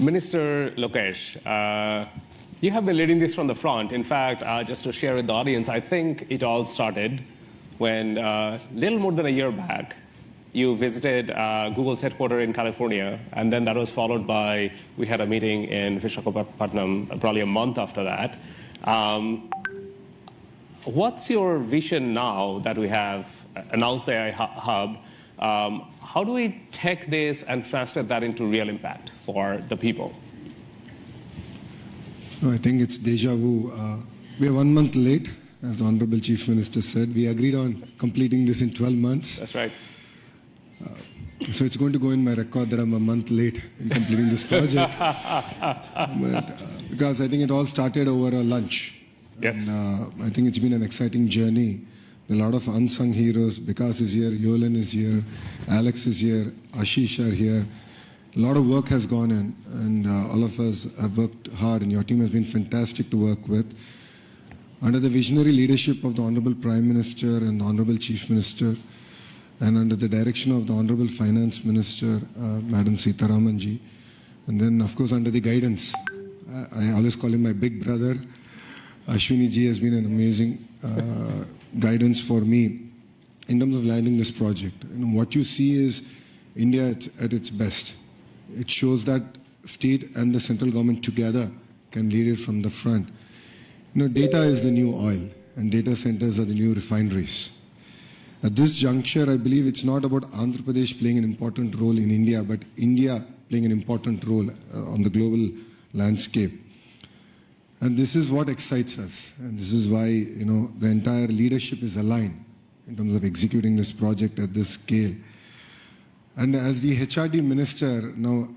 Minister Lokesh, you have been leading this from the front. In fact, just to share with the audience, I think it all started when, little more than a year back, you visited Google's headquarters in California, and then that was followed by, we had a meeting in Visakhapatnam probably a month after that. What's your vision now that we have announced the AI Hub? How do we take this and translate that into real impact for the people? No, I think it's deja vu. We are 1 month late, as the Honorable Chief Minister said. We agreed on completing this in 12 months. That's right. So it's going to go in my record that I'm a month late in completing this project. Because I think it all started over a lunch. Yes. And, I think it's been an exciting journey. A lot of unsung heroes. Vikas is here, Yolan is here, Alex is here, Ashish are here. A lot of work has gone in, and all of us have worked hard, and your team has been fantastic to work with. Under the visionary leadership of the Honorable Prime Minister and the Honorable Chief Minister, and under the direction of the Honorable Finance Minister, Madam Sitharaman ji, and then of course under the guidance, I always call him my big brother, Ashwini ji has been an amazing guidance for me in terms of landing this project. And what you see is India at its best. It shows that state and the central government together can lead it from the front. You know, data is the new oil, and data centers are the new refineries. At this juncture, I believe it's not about Andhra Pradesh playing an important role in India, but India playing an important role on the global landscape. And this is what excites us. And this is why, you know, the entire leadership is aligned in terms of executing this project at this scale. And as the HRD minister, now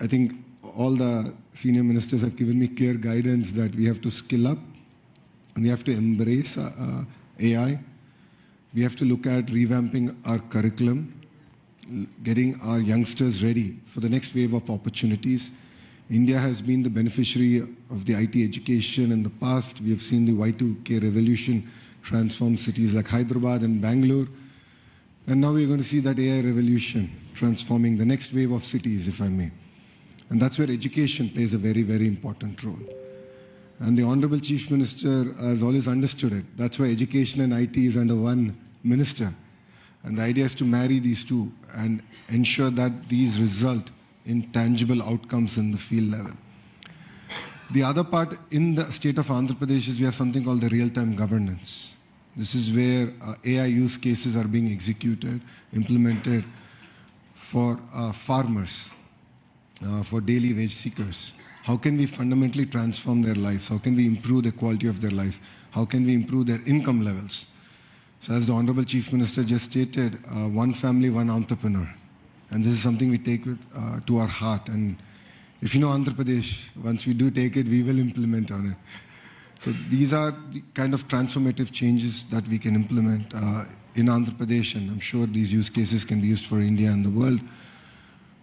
I think all the senior ministers have given me clear guidance that we have to skill up, and we have to embrace AI. We have to look at revamping our curriculum, getting our youngsters ready for the next wave of opportunities. India has been the beneficiary of the IT education in the past. We have seen the Y2K revolution transform cities like Hyderabad and Bangalore. And now we're going to see that AI revolution transforming the next wave of cities, if I may. And that's where education plays a very, very important role. And the Honorable Chief Minister has always understood it. That's why education and IT is under one minister. And the idea is to marry these two and ensure that these result in tangible outcomes in the field level. The other part in the state of Andhra Pradesh is we have something called the real-time governance. This is where AI use cases are being executed, implemented for farmers, for daily wage seekers. How can we fundamentally transform their lives? How can we improve the quality of their life? How can we improve their income levels? So as the Honorable Chief Minister just stated, one family, one entrepreneur. And this is something we take to our heart. And if you know Andhra Pradesh, once we do take it, we will implement on it. So these are the kind of transformative changes that we can implement in Andhra Pradesh. And I'm sure these use cases can be used for India and the world.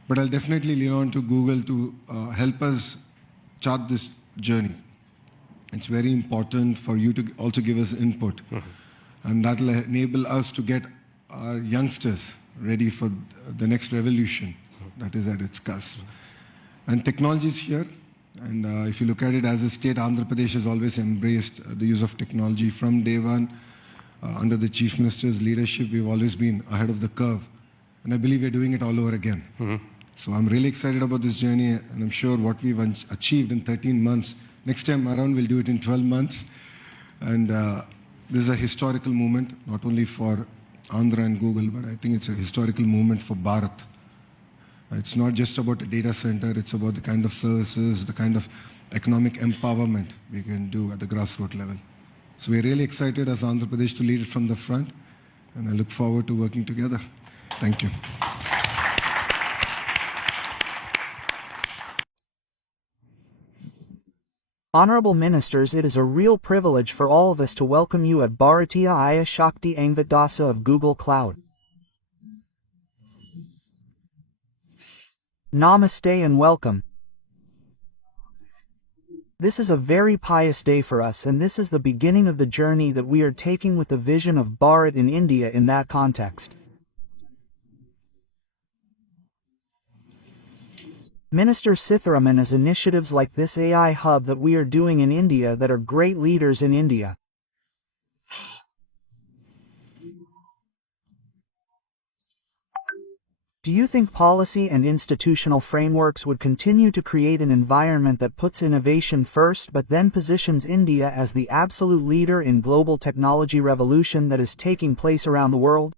But I'll definitely lean on to Google to help us chart this journey. It's very important for you to also give us input. And that will enable us to get our youngsters ready for the next revolution that is at its cusp. And technology is here. And if you look at it as a state, Andhra Pradesh has always embraced the use of technology from day one. Under the Chief Minister's leadership, we've always been ahead of the curve. And I believe we're doing it all over again. So I'm really excited about this journey, and I'm sure what we've achieved in 13 months, next time around we'll do it in 12 months. And this is a historical moment, not only for Andhra and Google, but I think it's a historical moment for Bharat. It's not just about a data center, it's about the kind of services, the kind of economic empowerment we can do at the grassroots level. So we're really excited as Andhra Pradesh to lead it from the front, and I look forward to working together. Thank you. Honorable Ministers, it is a real privilege for all of us to welcome you at Bharatiya Aya Shakti Angvadasa of Google Cloud. Namaste and welcome. This is a very pious day for us, and this is the beginning of the journey that we are taking with the vision of Bharat in India in that context. Minister Sitharaman, as initiatives like this AI hub that we are doing in India that are great leaders in India. Do you think policy and institutional frameworks would continue to create an environment that puts innovation first but then positions India as the absolute leader in global technology revolution that is taking place around the world?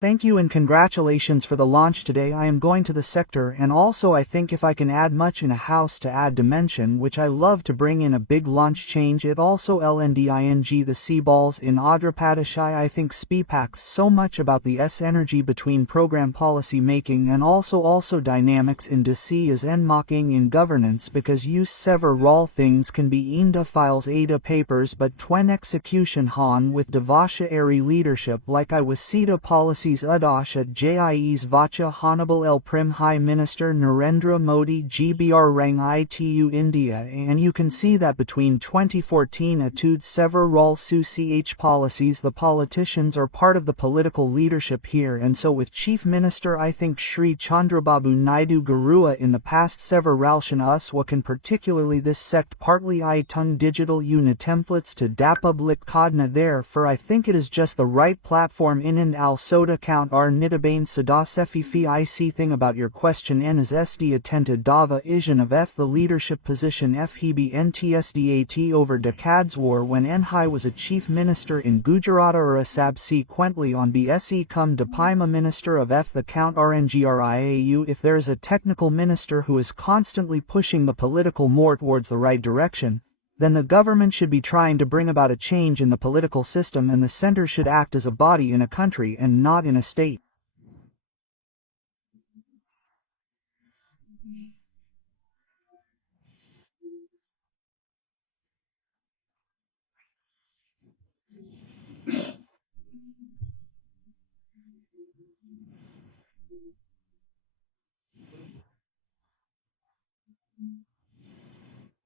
Thank you and congratulations for the launch today. I am going to the sector, and also I think if I can add much in a house to add dimension, which I love to bring in a big launch change. It also LNDING the sea balls in Andhra Pradesh. I think speepacks so much about the S energy between program policy making and also dynamics in DC is en mocking in governance because use several things can be inda files ada papers but twen execution han with devasha airy leadership like I was CETA policy Udash at JIE's Vacha Honorable El Prim High Minister Narendra Modi GBR Rang ITU India, and you can see that between 2014 etudes several su ch policies the politicians are part of the political leadership here, and so with Chief Minister I think Shri Chandrababu Naidu Garua in the past several us can particularly this sect partly I tongue digital unitemplates to dapublic kodna there for I think it is just the right platform in and al soda count our nitabane sadasefifi I see thing about your question n is sd attented dava ision of f the leadership position fhb ntsdat over decades war when Enhai was a chief minister in Gujarat or a subsequently on bse come Dipima minister of f the count rngriau if there is a technical minister who is constantly pushing the political more towards the right direction, then the government should be trying to bring about a change in the political system and the center should act as a body in a country and not in a state.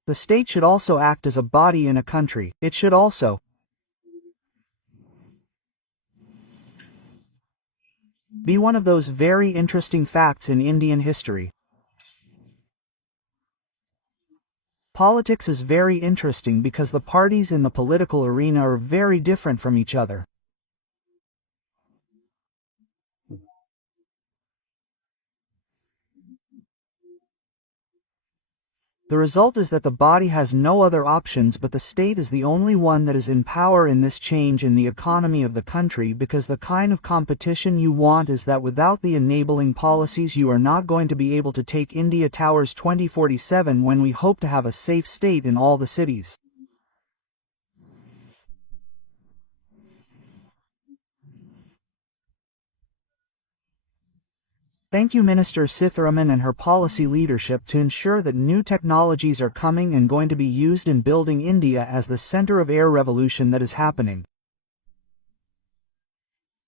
The state should also act as a body in a country. It should also be one of those very interesting facts in Indian history. Politics is very interesting because the parties in the political arena are very different from each other. The result is that the body has no other options but the state is the only one that is in power in this change in the economy of the country because the kind of competition you want is that without the enabling policies you are not going to be able to take India Towers 2047 when we hope to have a safe state in all the cities. Thank you Minister Sitharaman and her policy leadership to ensure that new technologies are coming and going to be used in building India as the center of air revolution that is happening.